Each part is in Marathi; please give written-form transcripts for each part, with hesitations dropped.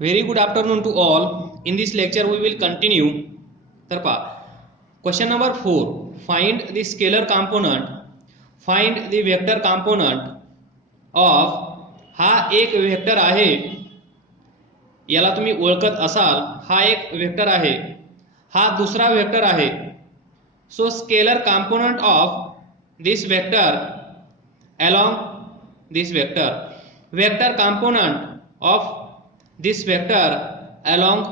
Very good afternoon to all. In this lecture we will continue. तर पहा, question number 4. Find the scalar component. Find the vector component of. हा एक वेक्टर आहे, याला तुम्ही ओळखत असाल. हा एक वेक्टर आहे, हा दुसरा वेक्टर आहे. So scalar component of this vector along this vector. Vector component of this vector along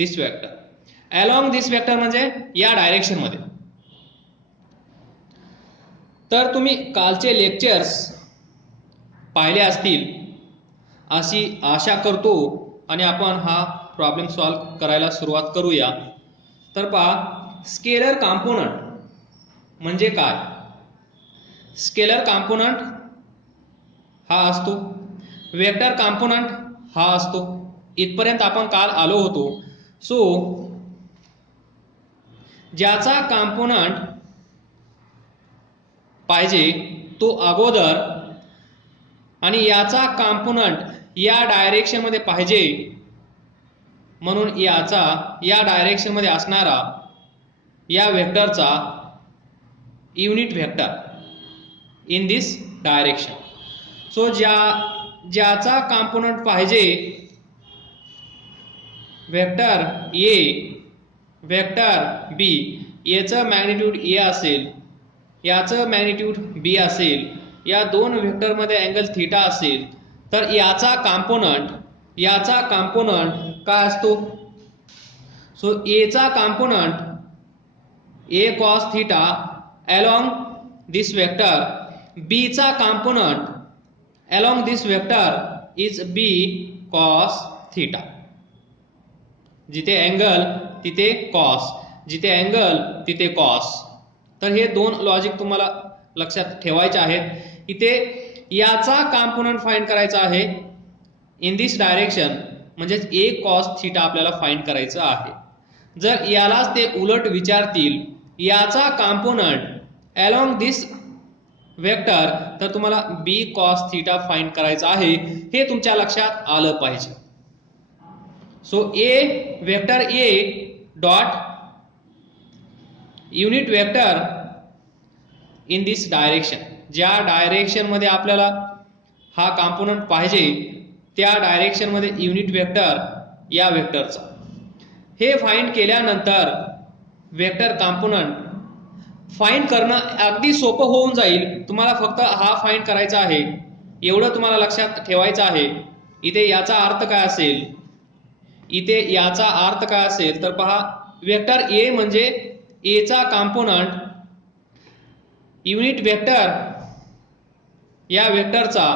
this vector. Along this vector म्हणजे या डायरेक्शन मध्ये. तर तुम्ही कालचे लेक्चर्स पाहिले असतील अशी आशा करतो आणि आपण हा प्रॉब्लेम सॉल्व करायला सुरुवात करूया. तर पहा, स्केलर कॉम्पोनंट म्हणजे काय. स्केलर कॉम्पोनंट हा असतो, वेक्टर कॉम्पोनंट हा असतो. इथपर्यंत आपण काल आलो होतो. सो ज्याचा कॉम्पोनंट पाहिजे तो अगोदर आणि याचा कॉम्पोनंट या डायरेक्शन मध्ये पाहिजे, म्हणून याचा या डायरेक्शन मध्ये असणारा या वेक्टरचा unit vector in this direction. So ज्याचा कॉम्पोनंट पाहिजे वेक्टर ए वेक्टर बी, याचं मॅग्निट्यूड ए असेल, याचं मॅग्निट्यूड बी असेल, या दोन वेक्टर मध्ये अँगल थीटा असेल, तर याचा कॉम्पोनंट काय असतो. सो ए चा component A cos theta along this vector, B चा component along this vector is B cos theta. जिथे अँगल तिथे कॉस, जिथे अँगल तिथे कॉस. तर हे दोन लॉजिक तुम्हाला लक्षात ठेवायचे आहेत. इथे याचा कॉम्पोनंट फाइंड करायचा आहे इन दिस डायरेक्शन, म्हणजे ए कॉस थीटा आपल्याला फाइंड करायचं आहे. जर यालाच ते उलट विचारतील, याचा कॉम्पोनंट अलॉंग दिस वेक्टर, तर तुम्हाला बी कॉस थीटा फाइंड करायचा आहे. हे तुमच्या लक्षात आलं पाहिजे. So A vector A dot unit vector in this direction, ज्या डायरेक्शन मध्ये आपल्याला हा कॉम्पोनंट पाहिजे त्या डायरेक्शन मध्ये युनिट वेक्टर या वेक्टरचा. हे फाइंड केल्यानंतर वेक्टर कॉम्पोनंट फाइंड करणं अगदी सोपं होऊन जाईल. तुम्हाला फक्त हा फाइंड करायचा आहे, एवढं तुम्हाला लक्षात ठेवायचं आहे. इथे याचा अर्थ काय असेल, इथे याचा अर्थ काय असेल, तर पहा, वेक्टर ए म्हणजे ए चा कॉम्पोनंट युनिट वेक्टर या वेक्टरचा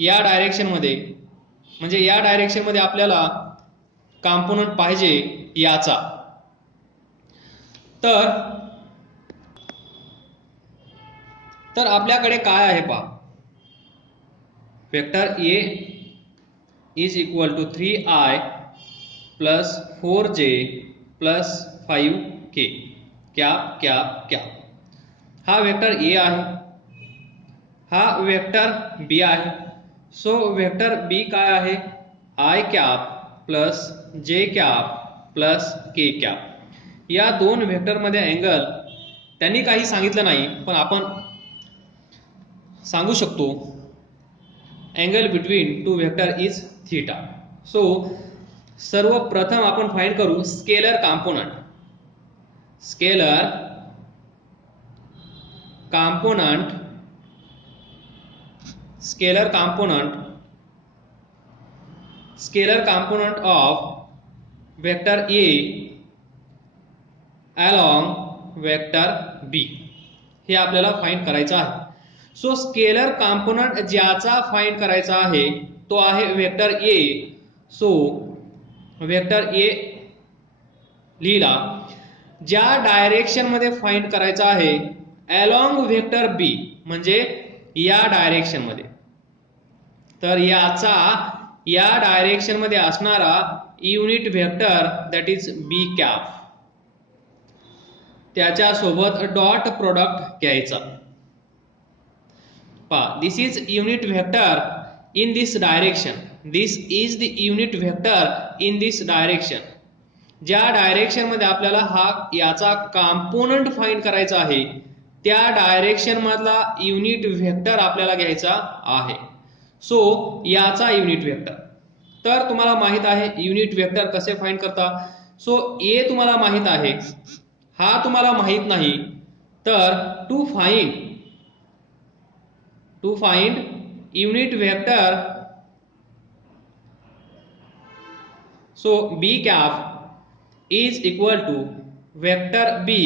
या डायरेक्शन मध्ये, म्हणजे या डायरेक्शन मध्ये आपल्याला कॉम्पोनंट पाहिजे याचा. तर आपल्याकडे काय आहे पहा, vector A is equal to 3i plus 4j plus 5k cap cap cap. हा वेक्टर ए आहे, हा वेक्टर बी आहे. सो वेक्टर बी काय आहे, I cap plus J cap plus K cap. या दोन वेक्टर मध्ये अँगल त्यांनी काही सांगितलं नाही, पण आपण सांगू शकतो angle between two vector is theta. So सर्वप्रथम आपण फाइंड करू scalar component. Scalar component of vector A along vector B, हे आपल्याला फाइंड करायचं आहे. सो स्केलर कॉम्पोनंट ज्याचा फाइंड करायचा आहे तो आहे vector A. So vector A लिहिला, ज्या डायरेक्शन मध्ये फाइंड करायचा आहे अलॉंग वेक्टर बी, म्हणजे या डायरेक्शन मध्ये. तर याचा या डायरेक्शन मध्ये असणारा unit vector that is B cap, त्याच्या सोबत डॉट प्रोडक्ट घ्यायचा. पहा, this is unit vector in this direction. This is the unit vector in this direction. ज्या डायरेक्शन मध्ये आपल्याला याचा कॉम्पोनंट फाइंड करायचा आहे त्या डायरेक्शन मधला युनिट व्हेक्टर आपल्याला घ्यायचा आहे. सो याचा युनिट व्हेक्टर. तर तुम्हाला माहित आहे युनिट व्हेक्टर कसे फाइंड करता. सो ए तुम्हाला माहित आहे, हा तुम्हाला माहित नाही. तर to find unit vector, so B cap is equal to vector B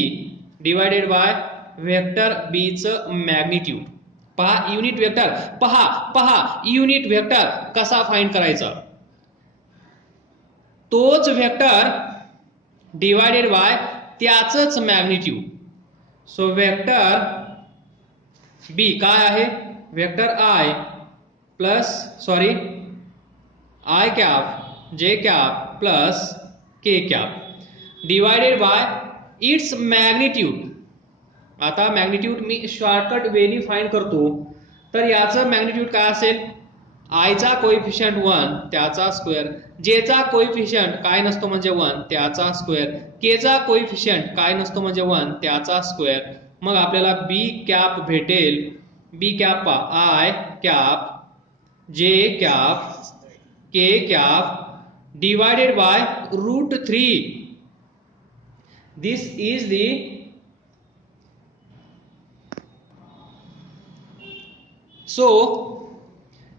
divided by vector B चं मॅग्निट्यूड. पहा युनिट वेक्टर, पहा युनिट वेक्टर कसा फाइंड करायचा. तोच वेक्टर डिवाइडेड बाय त्याचंच मॅग्निट्यूड. सो वेक्टर बी काय आहे, vector I cap J cap plus K cap divided by its magnitude. आता मॅग्निट्यूड मी शॉर्टकट वेनी फाइंड करतो. तर याचं मॅग्निट्यूड काय असेल, आयचा कोएफिशियंट 1 त्याचा स्क्वेअर, जेचा कोएफिशियंट काय नसतो म्हणजे 1 त्याचा स्क्वेअर, केचा कोएफिशियंट काय नसतो म्हणजे 1 त्याचा स्क्वेअर. मग आपल्याला बी कॅप भेटेल. B cap I cap J cap K cap divided by √3. This is the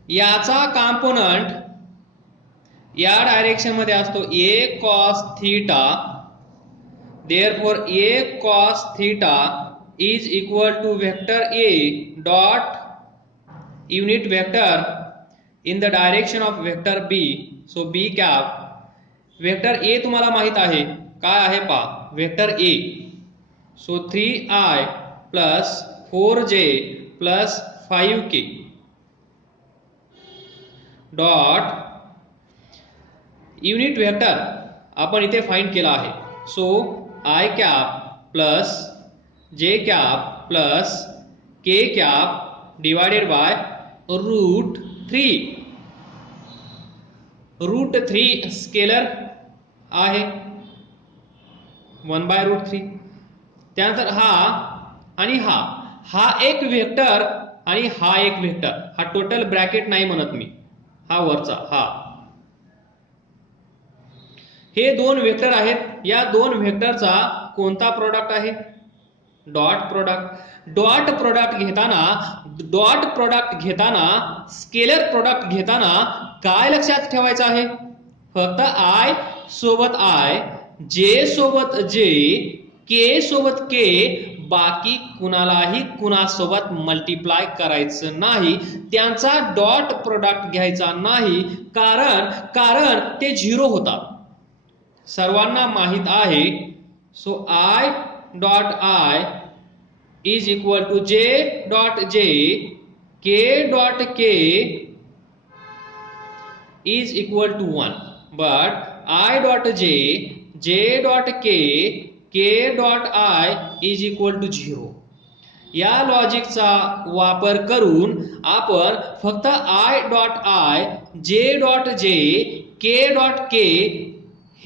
याचा कॉम्पोनंट या डायरेक्शन मध्ये असतो a cos theta. therefore a cos theta is equal to vector a dot unit vector in the direction of vector b. So B cap vector A तुम्हाला माहित आहे काय आहे पहा, vector A. So 3i plus 4j plus 5k dot unit vector आपण इथे फाइंड केला आहे. So I cap plus J cap plus K cap divided by √3. √3 scalar आहे 1/√3. त्यानंतर हा आणि हा एक वेक्टर आणि हा एक वेक्टर. हा टोटल ब्रॅकेट नाही म्हणत मी, हा वरचा हे दोन वेक्टर आहेत. या दोन वेक्टरचा कोणता प्रोडक्ट आहे, डॉट प्रोडक्ट. डॉट प्रोडक्ट घेताना स्केलर प्रोडक्ट घेताना काय लक्षात ठेवायचं आहे, फक्त आय सोबत आय, जे सोबत जे, के सोबत के, बाकी कुणालाही कुणासोबत मल्टिप्लाय करायचं नाही. त्यांचा डॉट प्रोडक्ट घ्यायचा नाही, कारण ते 0 होतात, सर्वांना माहित आहे. So I dot I is equal to j dot j, k dot k is equal to 1, but I dot j, j dot k, k dot I is equal to 0. या लॉजिकचा वापर करून आपण फक्त I dot I, j dot j, k dot k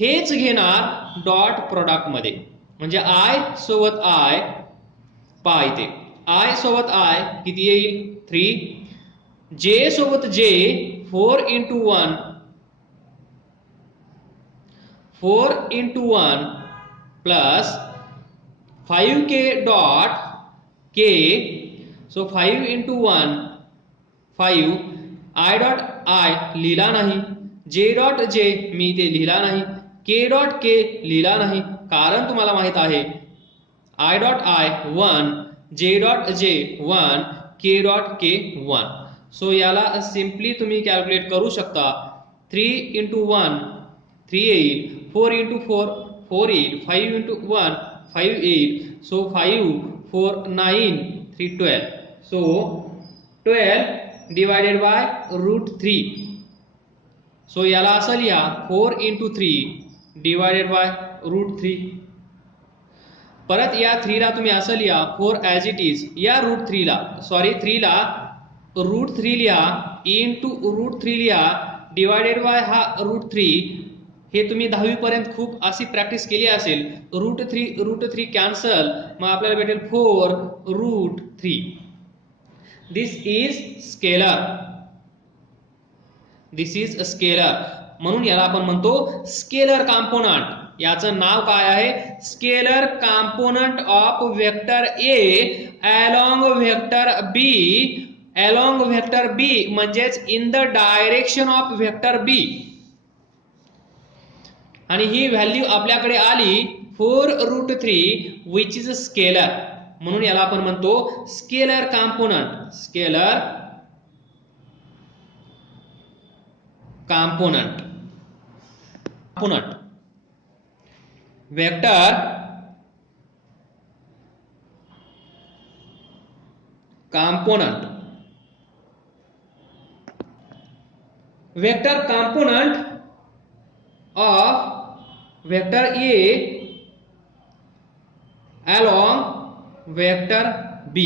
हेच घेणार डॉट प्रोडक्ट मध्ये. म्हणजे I सोबत I पहा इथे आय सोबत आय किती येईल 3, जे सोबत जे 4 into 1 plus 5k dot k. So 5 into 1 5. I dot I लिहिला नाही, जे डॉट जे मी इथे लिहिला नाही, के डॉट के लिहिला नाही, कारण तुम्हाला माहित आहे I dot I 1, J dot J 1, K dot K 1. So याला सिंपली तुम्ही कॅल्क्युलेट करू शकता. 3 into 1 3 येईल, 4 into 4 4 येईल, 5 into 1 5 येईल. So 5 4 9 3 12. So 12 divided by √3. So याला असं लिहा 4 into 3 डिवाइडेड बाय √3. परत या 3 ला तुम्ही असं लिहा 4 ॲज इट इज. या √3 ला 3 ला √3 लिहा इंटू √3 लिहा डिवायडेड बाय हा √3. हे तुम्ही 10वी पर्यंत खूप अशी प्रॅक्टिस केली असेल. √3 कॅन्सल, मग आपल्याला भेटेल 4√3. This is scalar. This is a scalar. म्हणून याला आपण म्हणतो स्केलर कॉम्पोनंट. याचं नाव काय आहे? Scalar component of vector A along vector B. Along vector B म्हणजेच in the direction of vector B. आणि ही व्हॅल्यू आपल्याकडे आली 4√3 विच इज अ स्केलर. म्हणून याला आपण म्हणतो scalar component. Scalar component. Vector component. Vector component of vector A along vector B.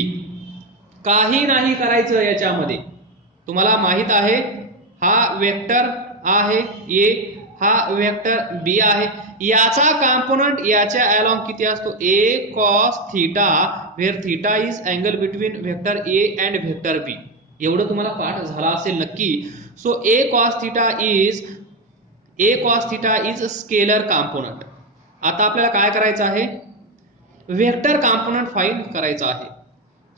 काही नाही करायचं याच्यामध्ये. तुम्हाला माहित आहे हा वेक्टर आहे A, हा वेक्टर B आहे. याचा कॉम्पोनंट याच्या अलॉंग किती असतो? A cos theta, where theta is angle between vector A and vector B. एवढं तुम्हाला पाठ झाला असेल नक्की. So A cos theta is scalar component. आता आपल्याला काय करायचं आहे? वेक्टर कॉम्पोनंट फाइंड करायचा आहे.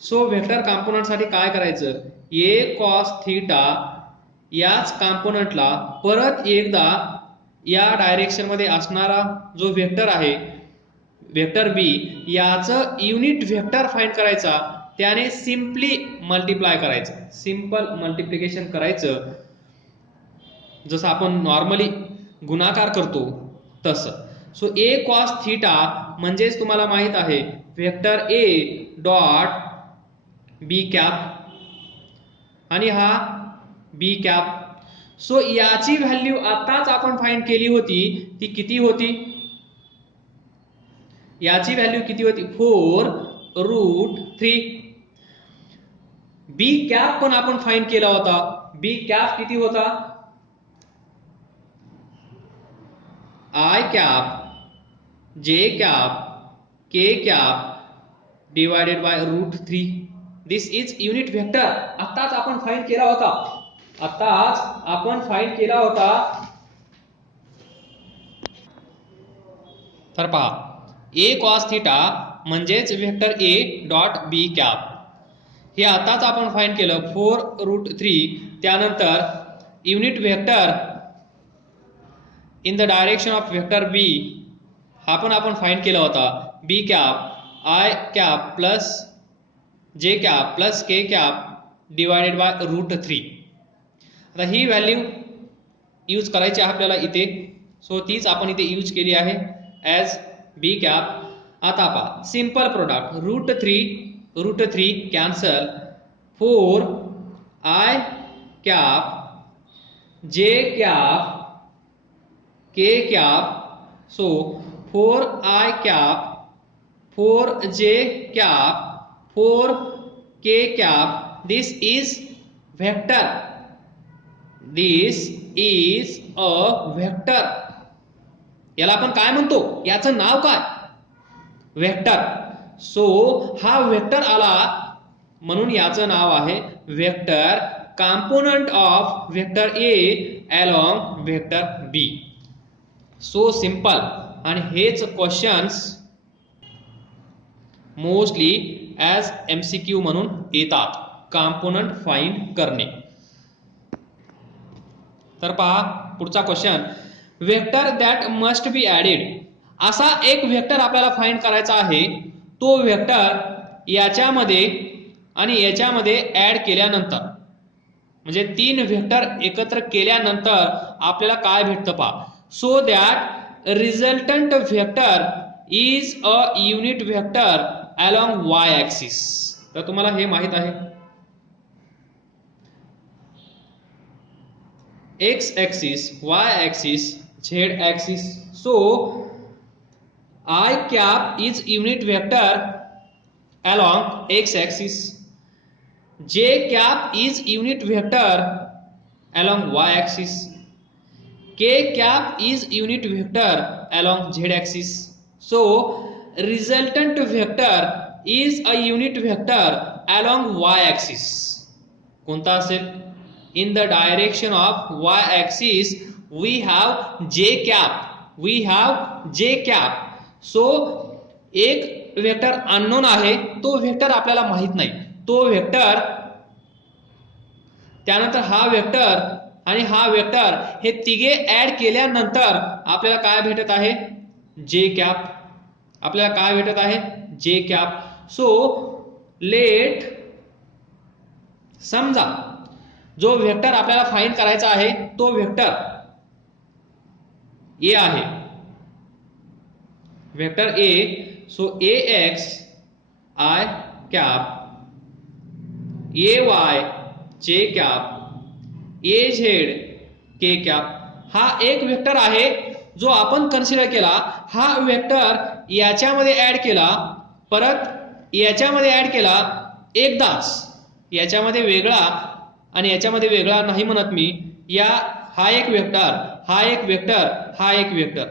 सो वेक्टर कॉम्पोनंट साठी काय करायचं? A cos थीटा याच कॉम्पोनंटला परत एकदा या डायरेक्शन मध्ये असणारा जो वेक्टर आहे वेक्टर बी, याचं युनिट वेक्टर फाइंड करायचा. त्याने सिंपली मल्टिप्लाय करायचं. सिंपल मल्टिप्लिकेशन करायचं, जसं आपण नॉर्मली गुणाकार करतो तसं. सो A cos थीटा म्हणजेच तुम्हाला माहित आहे vector A dot B cap आणि हा बी कॅप. सो याची व्हॅल्यू आताच आपण फाइंड केली होती. ती किती होती? याची व्हॅल्यू किती होती? 4√3. बी कॅप पण आपण फाइंड केला होता. बी कॅप किती होता? I cap, J cap, K cap divided by √3. This is unit vector. आताच आपण फाइंड केला होता. तर पहा A cos थीटा म्हणजेच vector A dot B cap. हे आताच आपण फाइंड केलं 4√3. त्यानंतर unit vector in the direction of vector B हा पण आपण फाइंड केला होता. B cap I cap plus J cap plus K cap divided by √3. आता ही व्हॅल्यू यूज करायची आहे आपल्याला इथे. सो तीच आपण इथे यूज केली आहे ॲज बी कॅप. आता पहा simple product √3 cancel, 4I cap, J cap, K cap. So 4I cap, 4J cap, 4K cap. This is vector. This is a vector. याला आपण काय म्हणतो? याचं नाव काय? वेक्टर. सो हा वेक्टर आला म्हणून याचं नाव आहे vector component of vector A along vector B. So simple. आणि हेच क्वेश्चन्स मोस्टली ॲज MCQ म्हणून येतात, कॉम्पोनंट फाइंड करणे. तर पहा पुढचा question. Vector that must be added. असा एक वेक्टर आपल्याला फाइंड करायचा आहे. तो वेक्टर याच्यामध्ये आणि याच्यामध्ये ऍड केल्यानंतर म्हणजे 3 वेक्टर एकत्र केल्यानंतर आपल्याला काय भेटतं पहा. So that resultant vector is a unit vector along Y axis. तर तुम्हाला हे माहित आहे X axis, Y axis, Z axis. So I cap is unit vector along X axis. J cap is unit vector along y-axis. K cap is unit vector along z-axis. So resultant vector is a unit vector along y-axis. कोणता असेल? In the direction of y-axis we have j cap. We have j cap. So एक वेक्टर अननोन आहे, तो वेक्टर आपल्याला माहित नाही. तो वेक्टर, त्यानंतर हा वेक्टर आणि हा वेक्टर हे तिघे ऍड केल्यानंतर आपल्याला काय भेटत आहे? जे कॅप. आपल्याला काय भेटत आहे? जे कॅप. सो लेट, समजा जो वेक्टर आपल्याला फाइंड करायचा आहे तो वेक्टर ए आहे, vector A. So A x I cap, A y J cap, A z K cap. हा एक वेक्टर आहे जो आपण कन्सिडर केला. हा वेक्टर याच्यामध्ये ऍड केला, परत याच्यामध्ये ऍड केला एकदाच, याच्यामध्ये वेगळा आणि याच्यामध्ये वेगळा नाही म्हणत मी. हा एक वेक्टर, हा एक वेक्टर, हा एक वेक्टर.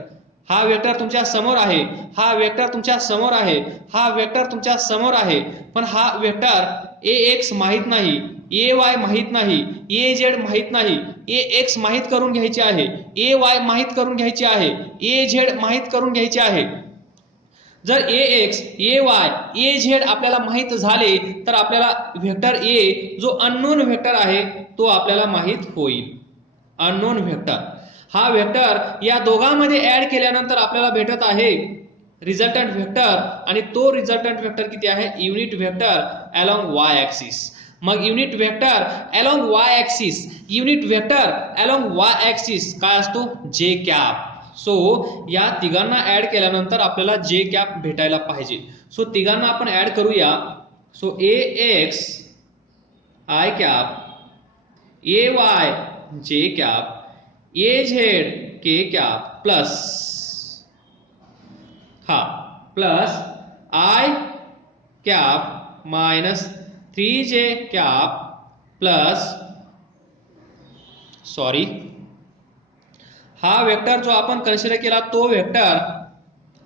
हा वेक्टर तुमच्या समोर आहे, हा वेक्टर तुमच्या समोर आहे, हा वेक्टर तुमच्या समोर आहे. पण हा वेक्टर ए एक्स माहित नाही, ए वाय माहित नाही, ए झेड माहित नाही. ए एक्स माहित करून घ्यायचे आहे, ए वाय माहित करून घ्यायचे आहे, ए झेड माहित करून घ्यायचे आहे. जर A X, A Y, A Z आपल्याला माहित झाले तर आपल्याला वेक्टर ए जो अननोन वेक्टर आहे तो आपल्याला माहित होईल. अननोन वेक्टर हा वेक्टर या दोघांमध्ये ऍड केल्यानंतर आपल्याला भेटत आहे रिझल्टंट वेक्टर, आणि तो रिझल्टंट वेक्टर किती आहे? Unit vector along Y axis. मग unit vector along Y axis, unit vector along Y axis काय असतो? जे कॅप. सो या तिघांना ऍड केल्यानंतर आपल्याला जे कॅप भेटायला पाहिजे. सो तिघांना आपण ऍड करूया. So A x I cap, A y J cap, A z K cap plus plus i cap minus 3j cap plus, sorry, हा वेक्टर जो आपण कन्सिडर केला तो वेक्टर,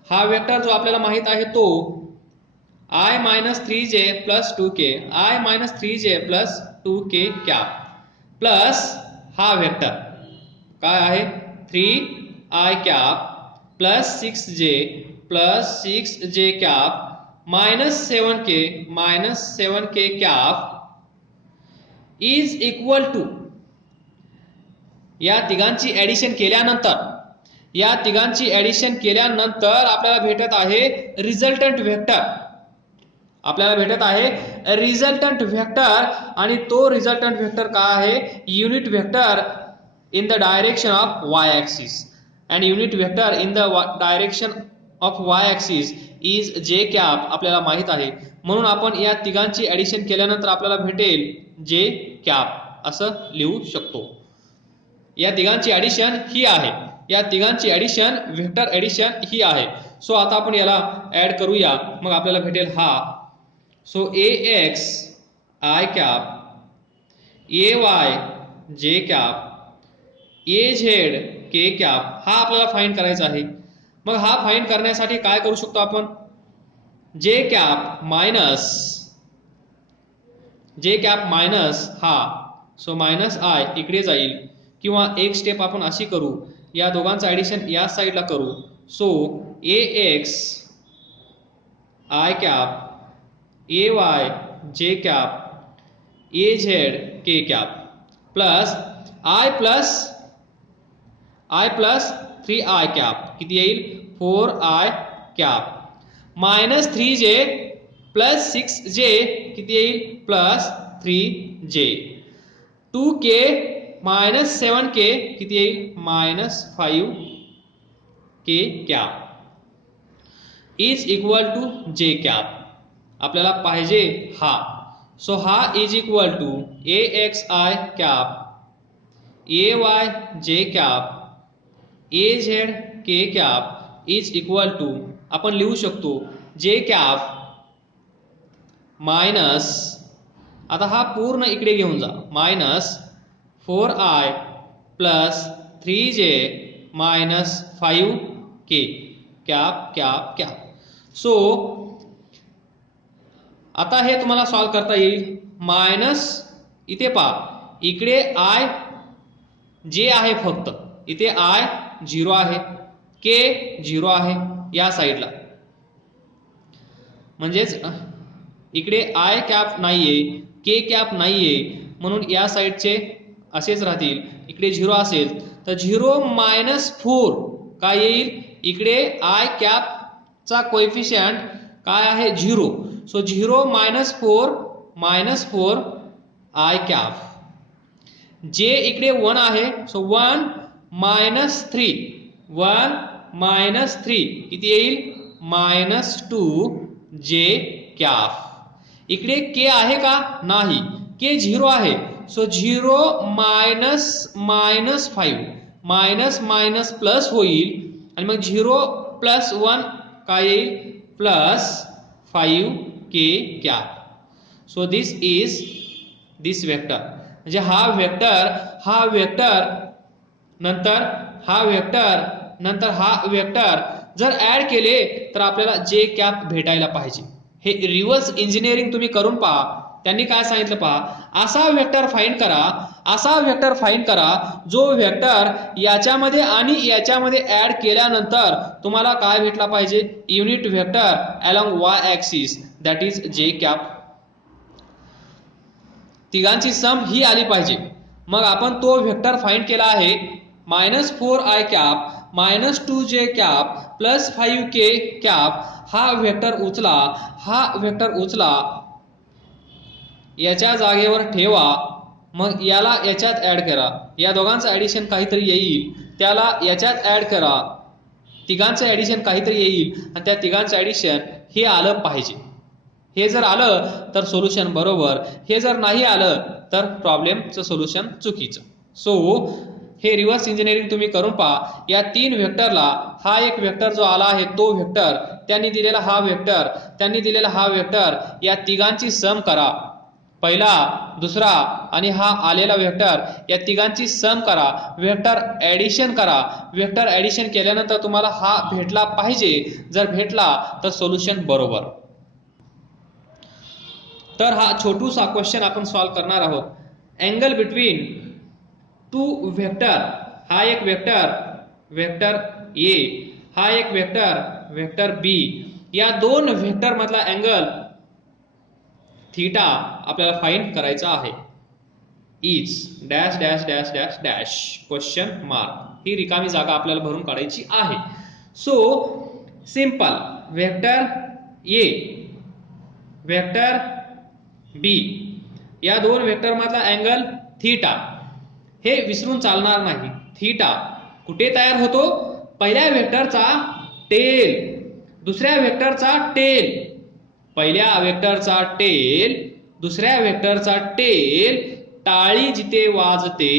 हा वेक्टर जो आपल्याला माहित आहे तो I minus 3j plus 2k, I minus 3j plus 2k cap plus हा वेक्टर काय आहे? 3i cap plus 6j plus 6j cap minus 7k cap is equal to, या तिघांची ऍडिशन केल्यानंतर, या तिघांची ऍडिशन केल्यानंतर आपल्याला भेटत आहे रिझल्टंट वेक्टर. आपल्याला भेटत आहे रिझल्टंट वेक्टर, आणि तो रिझल्टंट वेक्टर काय आहे? Unit vector in the direction of y-axis, and unit vector in the direction of y-axis is j cap. आपल्याला माहित आहे, म्हणून आपण या तिघांची ऍडिशन केल्यानंतर आपल्याला भेटेल j cap असं लिहू शकतो. या तिघांची ऍडिशन ही आहे, या तिघांची ऍडिशन वेक्टर ऍडिशन ही आहे. सो आता आपण याला ऍड करूया, मग आपल्याला भेटेल हा. So A x I cap, A y J cap, A z K cap हा आपल्याला फाइंड करायचा आहे. मग हा फाइंड करण्यासाठी काय करू शकतो आपण? जे कॅप मायनस हा, सो मायनस आय इकडे जाईल, किंवा एक स्टेप आपण अशी करू, या दोघांचं ऍडिशन या साईडला करू. So A x I cap, A y J cap, A z K cap plus I plus 3i cap किती येईल? 4i cap minus 3j plus 6j किती येईल? Plus 3j, 2k minus 7k किती येईल? Minus 5k cap is equal to j cap. आपल्याला पाहिजे हा. सो हा is equal to A x I cap, A y J cap, A z K cap is equal to, आपण लिहू शकतो जे कॅप मायनस, आता हा पूर्ण इकडे घेऊन जा, minus 4i plus 3j minus 5k cap. So आता हे तुम्हाला सॉल्व करता येईल. मायनस इथे पहा, इकडे i जे आहे फक्त, इथे i 0 आहे, k 0 आहे या साईडला, म्हणजेच इकडे i कॅप नाहीये, k कॅप नाहीये, म्हणून या साईडचे असेच राहतील. इकडे 0 असेल तर 0 मायनस 4 काय येईल, इकडे i कॅप चा कोएफिशियंट काय आहे 0. So 0 minus 4 i cap. जे इकडे 1 आहे, सो 1 मायनस 3 किती येईल, मायनस 2j कॅप. इकडे k आहे का, नाही, k 0 आहे. सो 0 मायनस 5 मायनस प्लस होईल, आणि मग 0 प्लस 1 काय येईल, plus 5k cap. So this is this vector. म्हणजे हा वेक्टर नंतर हा वेक्टर जर ऍड केले तर आपल्याला जे कॅप भेटायला पाहिजे. हे रिव्हर्स इंजिनिअरिंग तुम्ही करून पहा. त्यांनी काय सांगितलं पहा, असा वेक्टर फाइंड करा जो वेक्टर याच्यामध्ये आणि याच्यामध्ये ऍड केल्यानंतर तुम्हाला काय भेटला पाहिजे, unit vector along y axis, that is जे कॅप. तिघांची सम ही आली पाहिजे. मग आपण तो वेक्टर फाइंड केला आहे. Minus 4i cap minus 2j cap plus 5k cap. हा वेक्टर उचला, याच्या जागेवर ठेवा, मग याला याच्यात ऍड करा. या दोघांचं ऍडिशन काहीतरी येईल, त्याला याच्यात ऍड करा, तिघांचं ऍडिशन काहीतरी येईल, आणि त्या तिघांचं ऍडिशन हे आलं पाहिजे. हे जर आलं तर सोल्युशन बरोबर, हे जर नाही आलं तर प्रॉब्लेमचं सोल्युशन चुकीचं. सो हे रिव्हर्स इंजिनिअरिंग तुम्ही करून पहा. या 3 वेक्टरला हा एक वेक्टर जो आला आहे तो वेक्टर, त्यांनी दिलेला हा वेक्टर, या तिघांची सम करा. पहिला, दुसरा आणि हा आलेला वेक्टर, या तिघांची सम करा, वेक्टर ऍडिशन करा. वेक्टर ऍडिशन केल्यानंतर तुम्हाला हा भेटला पाहिजे. जर भेटला तर सोल्युशन बरोबर. तर हा छोटूसा क्वेश्चन आपण सॉल्व करणार आहोत. अँगल बिटवीन 2 वेक्टर, हा एक वेक्टर A, हा एक वेक्टर B, या दोन वेक्टर मधला अँगल थीटा आपल्याला फाइंड करायचा आहे. Is dash dash dash dash dash question mark. ही रिकामी जागा आपल्याला भरून काढायची आहे. So simple, vector A, vector B, या दोन वेक्टर मधला अँगल थीटा, हे विसरून चालणार नाही. थीटा कुठे तयार होतो, पहिल्या वेक्टरचा टेल, दुसऱ्या वेक्टरचा टेल, पहिल्या वेक्टरचा टेल, दुसऱ्या वेक्टरचा टेल, टाळी जिथे वाजते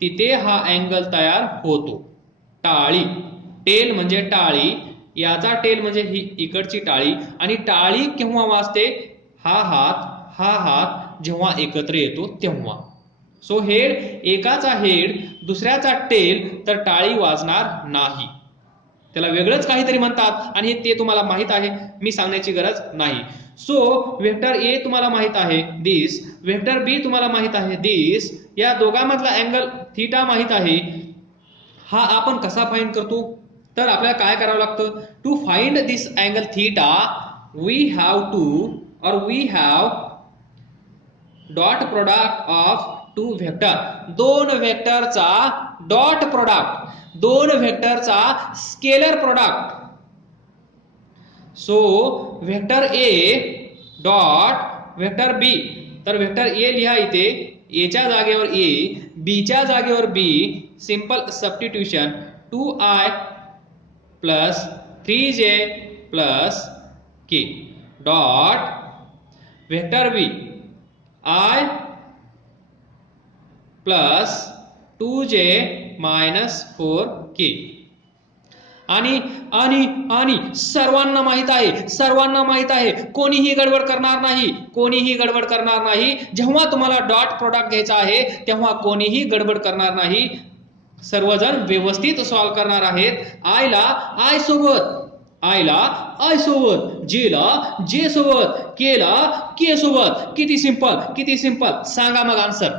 तिथे हा अँगल तयार होतो. टाळी, टेल म्हणजे टाळी, याचा टेल म्हणजे ही इकडची टाळी, आणि टाळी केव्हा वाजते, हा हात जेव्हा एकत्र येतो तेव्हा. सो हेड, एकाचा हेड दुसऱ्याचा टेल, तर टाळी वाजणार नाही. त्याला वेगळंच काहीतरी म्हणतात आणि ते तुम्हाला माहित आहे, मी सांगण्याची गरज नाही. सो वेक्टर A तुम्हाला माहित आहे दिस, वेक्टर B तुम्हाला माहित आहे दिस, या दोघांमधला अँगल थीटा माहित आहे. हा आपण कसा फाइंड करतो, तर आपल्याला काय करावं लागतं, to find this angle theta we have dot product of 2 vector, दोन वेक्टरचा डॉट प्रोडक्ट, दोन वेक्टरचा scalar product. So vector A dot vector B, तर वेक्टर A लिहा इथे, A च्या जागेवर A, B च्या जागेवर B, simple substitution, 2i plus 3j plus k dot vector B, i plus 2j minus 4k. आणि आणि आणि सर्वांना माहित आहे कोणीही गडबड करणार नाही जेव्हा तुम्हाला डॉट प्रोडक्ट घ्यायचा आहे तेव्हा कोणीही गडबड करणार नाही, सर्वजण व्यवस्थित सॉल्व्ह करणार आहेत. आयला आय सोबत, जे सोबत, के सोबत. किती सिंपल सांगा मग आन्सर.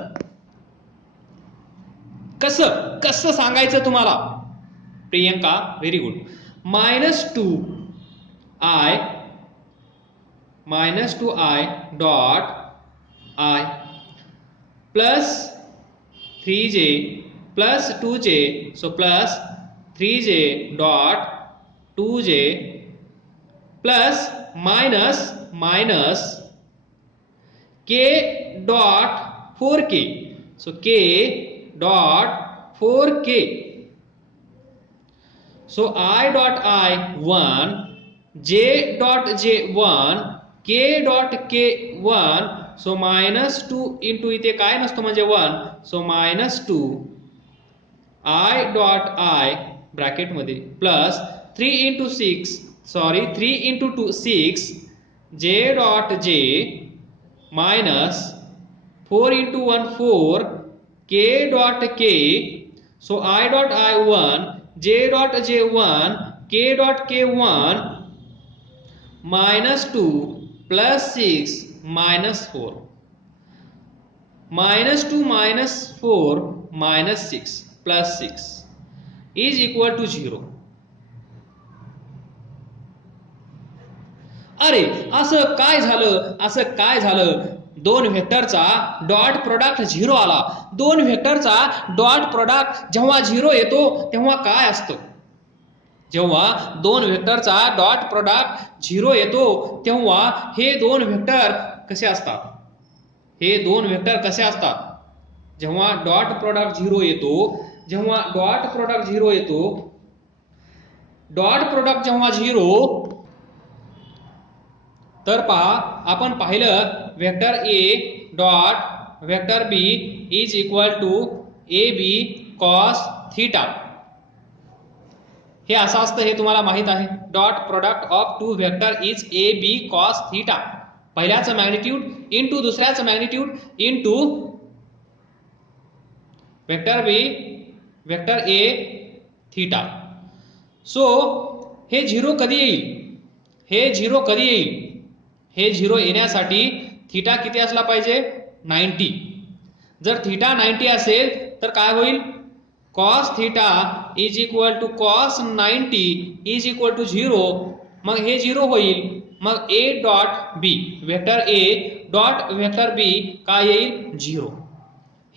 कसं सांगायचं तुम्हाला? Priyanka, very good. -2i dot I plus 3j plus 2j, so plus 3j dot 2j plus minus k dot 4k, so k dot 4k. So I dot I 1, J dot J 1, K dot K 1, so -2 into इथे काय नसतो म्हणजे 1, so -2 I dot I bracket मध्ये plus 3 into 2 6, J dot J minus 4 into 1 4, K dot K, so I dot I 1, J dot J1, K dot K1, -2 plus 6 minus 4, -2 minus 4 minus 6 plus 6 is equal to 0. अरे असं काय झालं? दोन व्हेक्टरचा डॉट प्रोडक्ट 0 आला. दोन व्हेक्टरचा डॉट प्रोडक्ट जेव्हा 0 येतो तेव्हा काय असतं? जेव्हा दोन व्हेक्टरचा डॉट प्रोडक्ट 0 येतो तेव्हा हे दोन व्हेक्टर कसे असतात? जेव्हा डॉट प्रोडक्ट 0 येतो, डॉट प्रोडक्ट जेव्हा 0, तर पहा आपण पाहिलं vector A dot vector B is equal to AB cos theta. हे असं असतं, हे तुम्हाला माहित आहे. Dot product of two vector is AB cos theta. पहिल्याचं मॅग्निट्यूड इनटू दुसऱ्याचं magnitude into vector B vector A theta. So हे 0 कधी येईल? हे 0 येण्यासाठी थीटा किती असला पाहिजे? 90. जर थीटा 90 असेल तर काय होईल? Cos theta is equal to cos 90 is equal to 0. मग हे 0 होईल. मग A dot B vector A dot vector B काय येईल? 0.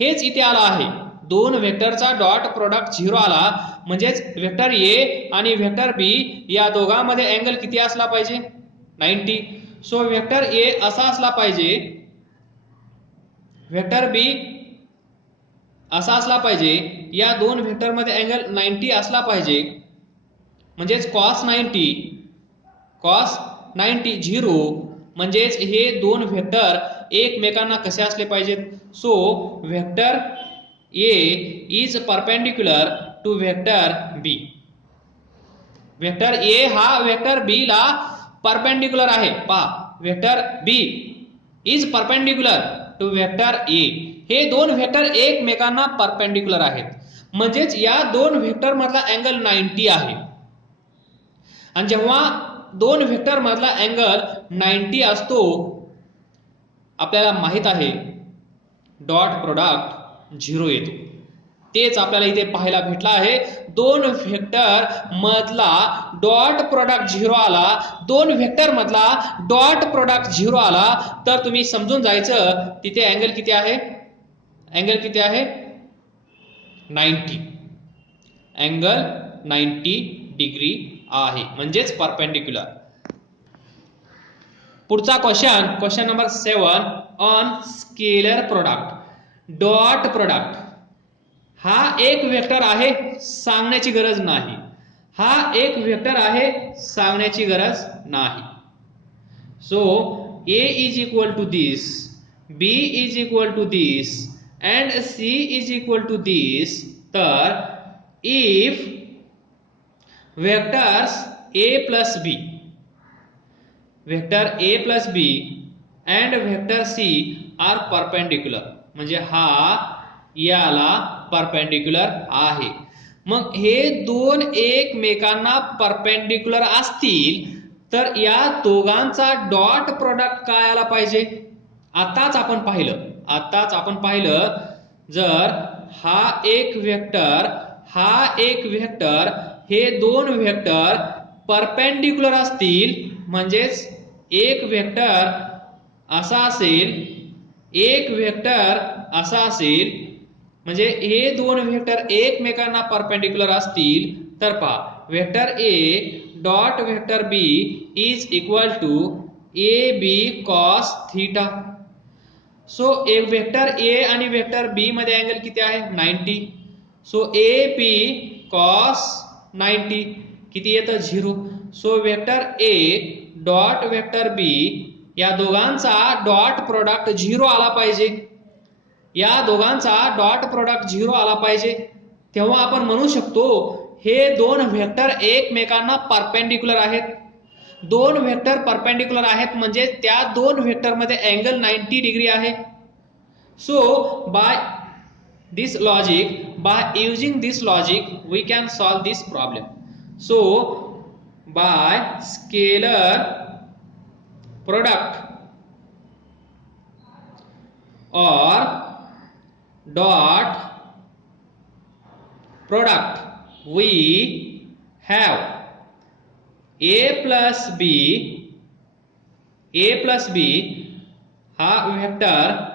हेच इथे आला आहे. दोन वेक्टरचा डॉट प्रोडक्ट 0 आला म्हणजेच वेक्टर A आणि वेक्टर B या दोघांमध्ये अँगल किती असला पाहिजे? 90. सो वेक्टर A असा असला पाहिजे, वेक्टर B असा असला पाहिजे. या दोन वेक्टर मध्ये अँगल 90 असला पाहिजे. म्हणजेच cos 90 0. म्हणजेच हे दोन वेक्टर एकमेकांना कसे असले पाहिजेत? So vector A is perpendicular to vector B. Vector A हा वेक्टर B ला परपेंडिक्युलर आहे. पहा, vector B is perpendicular to vector A. हे दोन वेक्टर एकमेकांना परपेंडिक्युलर आहेत. म्हणजेच या दोन वेक्टर मधला अँगल 90 आहे. आणि जेव्हा दोन वेक्टर मधला अँगल 90 असतो, आपल्याला माहित आहे डॉट प्रोडक्ट 0 येतो. तेच आपल्याला इथे पाहायला भेटला आहे. दोन वेक्टर मधला डॉट प्रोडक्ट 0 आला, दोन वेक्टर मधला डॉट प्रोडक्ट 0 आला तर तुम्ही समजून जायचं तिथे अँगल किती आहे? 90. अँगल 90 डिग्री आहे, म्हणजेच परपेंडिक्युलर. पुढचा question number 7 on scalar product. Dot product हा एक वेक्टर आहे, सांगण्याची गरज नाही. हा एक वेक्टर आहे, सांगण्याची गरज नाही. So A is equal to this, B is equal to this and C is equal to this. तर if vectors a plus b, vector a plus b and vector c are perpendicular, म्हणजे हा याला परपेंडिक्युलर आहे. मग हे दोन एकमेकांना परपेंडिक्युलर असतील तर या दोघांचा डॉट प्रोडक्ट काय आला पाहिजे. आताच आपण पाहिलं जर हा एक वेक्टर हे दोन वेक्टर परपेंडिक्युलर असतील म्हणजेच एक वेक्टर असा असेल म्हणजे हे दोन वेक्टर एकमेकांना परपेंडिक्युलर असतील तर पहा vector a dot vector b is equal to ab cos theta. So एक वेक्टर a आणि वेक्टर b मध्ये अँगल किती आहे 90. सो ab cos 90 किती येतं 0. So vector a dot vector b या दोघांचा डॉट प्रोडक्ट 0 आला पाहिजे. तेव्हा आपण म्हणू शकतो हे दोन वेक्टर एकमेकांना परपेंडिक्युलर आहेत. दोन वेक्टर परपेंडिक्युलर आहेत म्हणजे त्या दोन वेक्टर मध्ये अँगल 90 डिग्री आहे. So by using this logic we can solve this problem. So by scalar product or dot product we have a plus b हा vector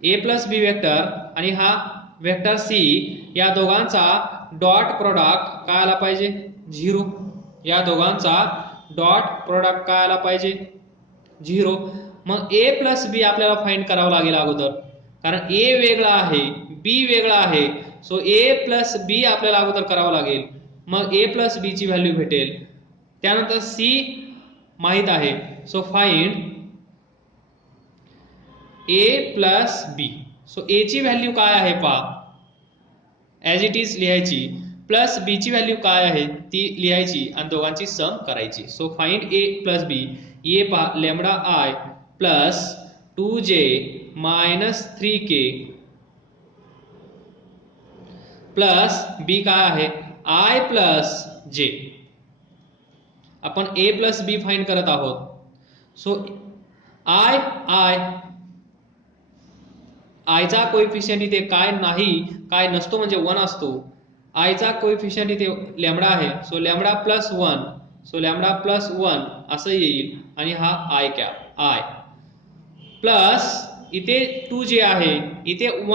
a plus b vector आणि हा वेक्टर c या दोघांचा डॉट प्रोडक्ट काय आला पाहिजे 0. या दोघांचा डॉट प्रोडक्ट काय आला पाहिजे 0. मग a plus b आपल्याला फाइंड करावं लागेल अगोदर कारण a वेगळा आहे b वेगळा आहे. सो a plus b आपल्याला अगोदर करावं लागेल मग a plus b ची व्हॅल्यू भेटेल. त्यानंतर c माहित आहे. So find a plus b. So a ची व्हॅल्यू काय आहे पहा ॲज इट इज लिहायची प्लस b ची व्हॅल्यू काय आहे ती लिहायची आणि दोघांची सम करायची. So find a plus b. a पहा lambda i plus 2j minus 3k plus b काय आहे i प्लस j. आपण a प्लस b फाइंड करत आहोत. सो i चा कोएफिशियंट इथे काय नसतो म्हणजे 1 असतो. i चा कोएफिशियंट इथे लॅम्बडा आहे. सो लॅम्बडा प्लस 1 असं येईल आणि हा i कॅप प्लस इथे 2j आहे इथे 1